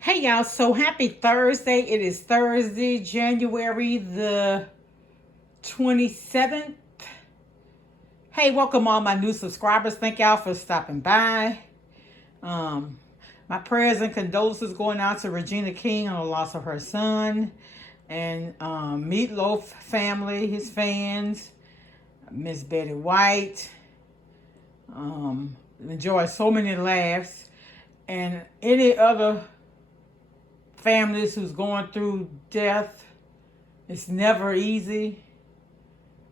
Hey y'all, so happy Thursday. It is Thursday, January the 27th. Hey, welcome all my new subscribers. Thank y'all for stopping by. Um, my prayers and condolences going out to Regina King on the loss of her son. And Meatloaf family, his fans, Miss Betty White. Enjoy so many laughs. And any other families who's going through death. It's never easy,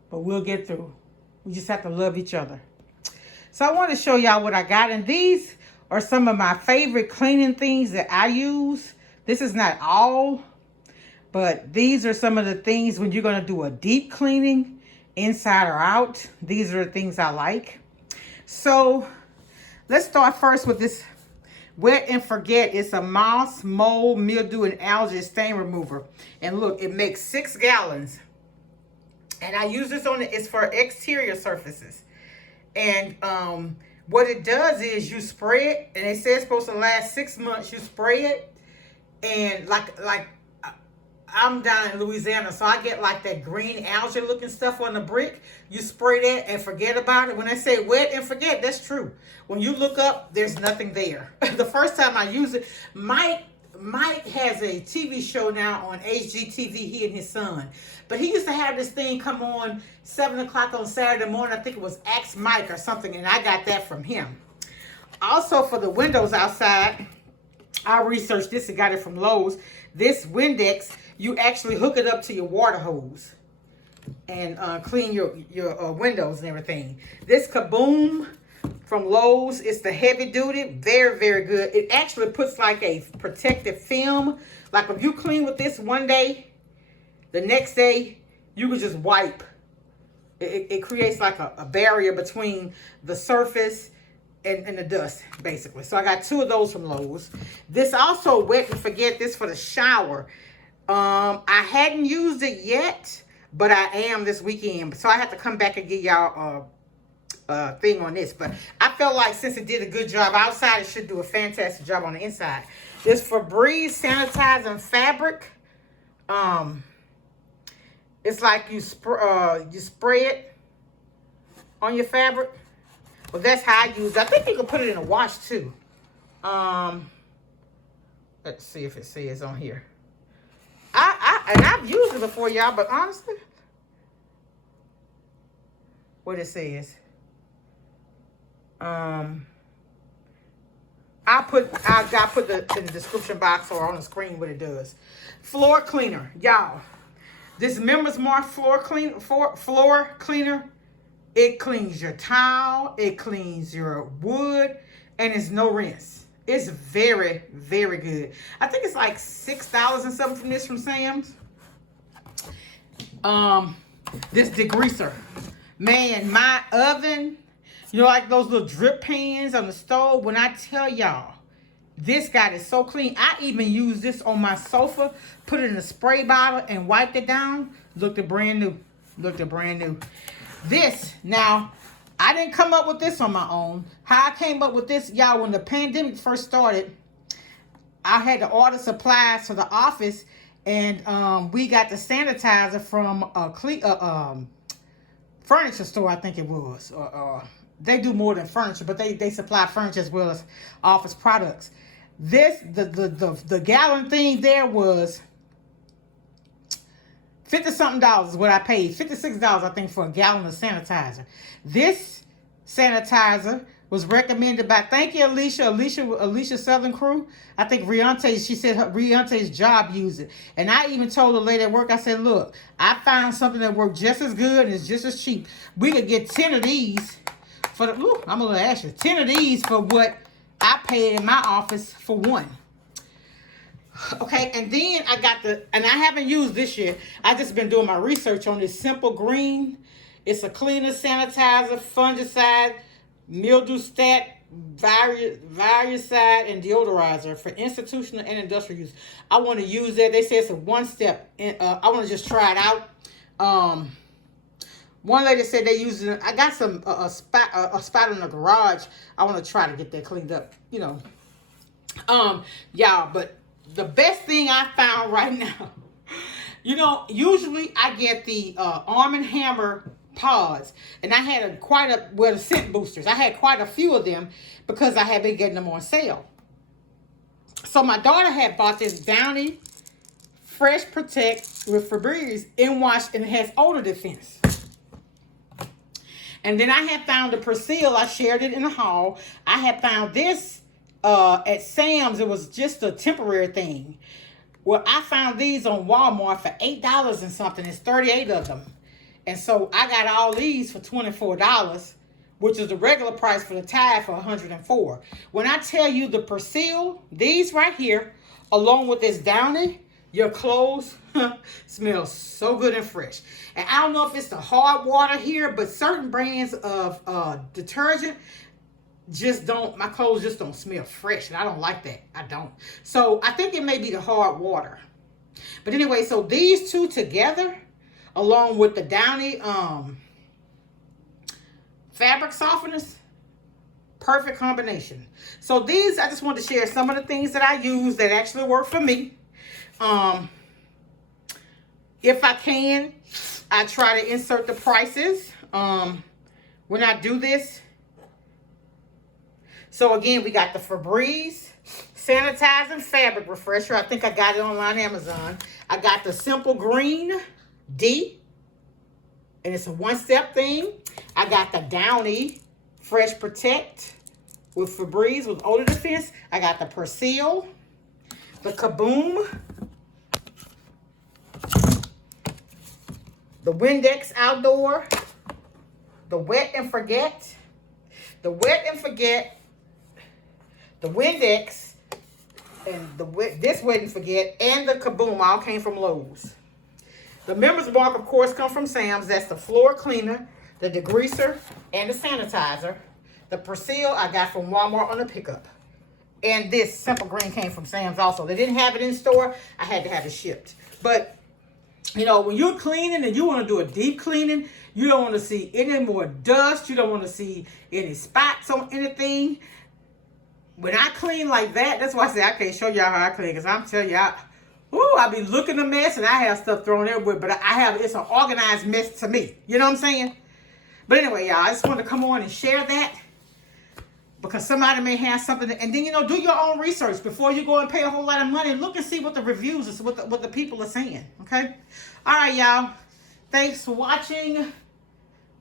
but we'll get through. We just have to love each other. So I want to show y'all what I got, and these are some of my favorite cleaning things that I use. This is not all, but these are some of the things when you're going to do a deep cleaning, inside or out. These are the things I like. So let's start first with this Wet and Forget. It's a moss, mold, mildew, and algae stain remover. And look, it makes 6 gallons. And I use this on it's for exterior surfaces. And what it does is you spray it, and it says it's supposed to last 6 months. You spray it, and like I'm down in Louisiana, so I get like that green algae looking stuff on the brick. You spray that and forget about it. When I say wet and forget, that's true. When you look up, there's nothing there. The first time I use it, Mike has a TV show now on HGTV, he and his son. But he used to have this thing come on 7 o'clock on Saturday morning. I think it was Ask Mike or something, and I got that from him. Also, for the windows outside, I researched this and got it from Lowe's. This Windex, you actually hook it up to your water hose and clean your windows and everything. This Kaboom from Lowe's, it's the heavy duty, very, very good. It actually puts like a protective film. Like if you clean with this one day, the next day, you could just wipe. It creates like a barrier between the surface and the dust, basically. So I got 2 of those from Lowe's. This also Wet and Forget, this for the shower. I hadn't used it yet, but I am this weekend. So I have to come back and give y'all a thing on this. But I felt like since it did a good job outside, it should do a fantastic job on the inside. This Febreze Sanitizing Fabric. It's like you spray it on your fabric. Well, that's how I use it. I think you can put it in a wash too. Let's see if it says on here. And I've used it before, y'all, but honestly, what it says. I got put in the description box or on the screen what it does. Floor cleaner, y'all. This Members Mark floor cleaner. It cleans your tile, it cleans your wood, and it's no rinse. It's very, very good. I think it's like $6 and something from this from Sam's. This degreaser. Man, my oven, you know, like those little drip pans on the stove. When I tell y'all, this guy is so clean. I even used this on my sofa, put it in a spray bottle and wiped it down. Looked it brand new. Looked it brand new. This, now, I didn't come up with this on my own. How I came up with this, y'all, when the pandemic first started, I had to order supplies for the office, and we got the sanitizer from a furniture store, I think it was. They do more than furniture, but they supply furniture as well as office products. This, the gallon thing there was $50-something is what I paid. $56, I think, for a gallon of sanitizer. This sanitizer was recommended by, thank you, Alicia Southern Crew. I think Riante, she said Riante's job used it. And I even told the lady at work, I said, look, I found something that worked just as good and is just as cheap. We could get 10 of these for the, ooh, I'm a little extra. 10 of these for what I paid in my office for one. Okay, and then I got and I haven't used this yet. I just been doing my research on this Simple Green. It's a cleaner, sanitizer, fungicide, mildew stat, viricide, and deodorizer for institutional and industrial use. I want to use that. They say it's a one-step. I want to just try it out. One lady said they use it. I got a spot in the garage. I want to try to get that cleaned up. You know, y'all, but the best thing I found right now, you know, usually I get the Arm & Hammer pods, and I had the scent boosters. I had quite a few of them because I had been getting them on sale. So my daughter had bought this Downy Fresh Protect with Febreze in wash, and it has odor defense. And then I had found the Persil. I shared it in the haul. I had found this at Sam's. It was just a temporary thing. Well, I found these on Walmart for $8 and something. It's 38 of them. And so I got all these for $24, which is the regular price for the Tide for $104. When I tell you the Persil, these right here, along with this Downy, your clothes smell so good and fresh. And I don't know if it's the hard water here, but certain brands of detergent just don't, my clothes just don't smell fresh. And I don't like that. I don't. So I think it may be the hard water. But anyway, so these two together, along with the Downy fabric softeners, perfect combination. So these, I just wanted to share some of the things that I use that actually work for me. If I can, I try to insert the prices when I do this. So again, we got the Febreze Sanitizing Fabric Refresher. I think I got it online Amazon. I got the Simple Green D, and it's a one-step thing. I got the Downy Fresh Protect with Febreze with odor defense. I got the Persil, the Kaboom, the Windex Outdoor, the Wet and Forget, the Windex, and this Wet and Forget, and the Kaboom all came from Lowe's. The Members Mark, of course, come from Sam's. That's the floor cleaner, the degreaser, and the sanitizer. The Persil I got from Walmart on the pickup. And this Simple Green came from Sam's also. They didn't have it in store. I had to have it shipped. But, you know, when you're cleaning and you want to do a deep cleaning, you don't want to see any more dust. You don't want to see any spots on anything. When I clean like that, that's why I say I can't show y'all how I clean. Because I'm telling you, I be looking a mess and I have stuff thrown everywhere. But it's an organized mess to me. You know what I'm saying? But anyway, y'all, I just wanted to come on and share that. Because somebody may have something. And then, you know, do your own research before you go and pay a whole lot of money. Look and see what the reviews is, what the people are saying. Okay? All right, y'all. Thanks for watching.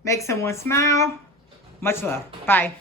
Make someone smile. Much love. Bye.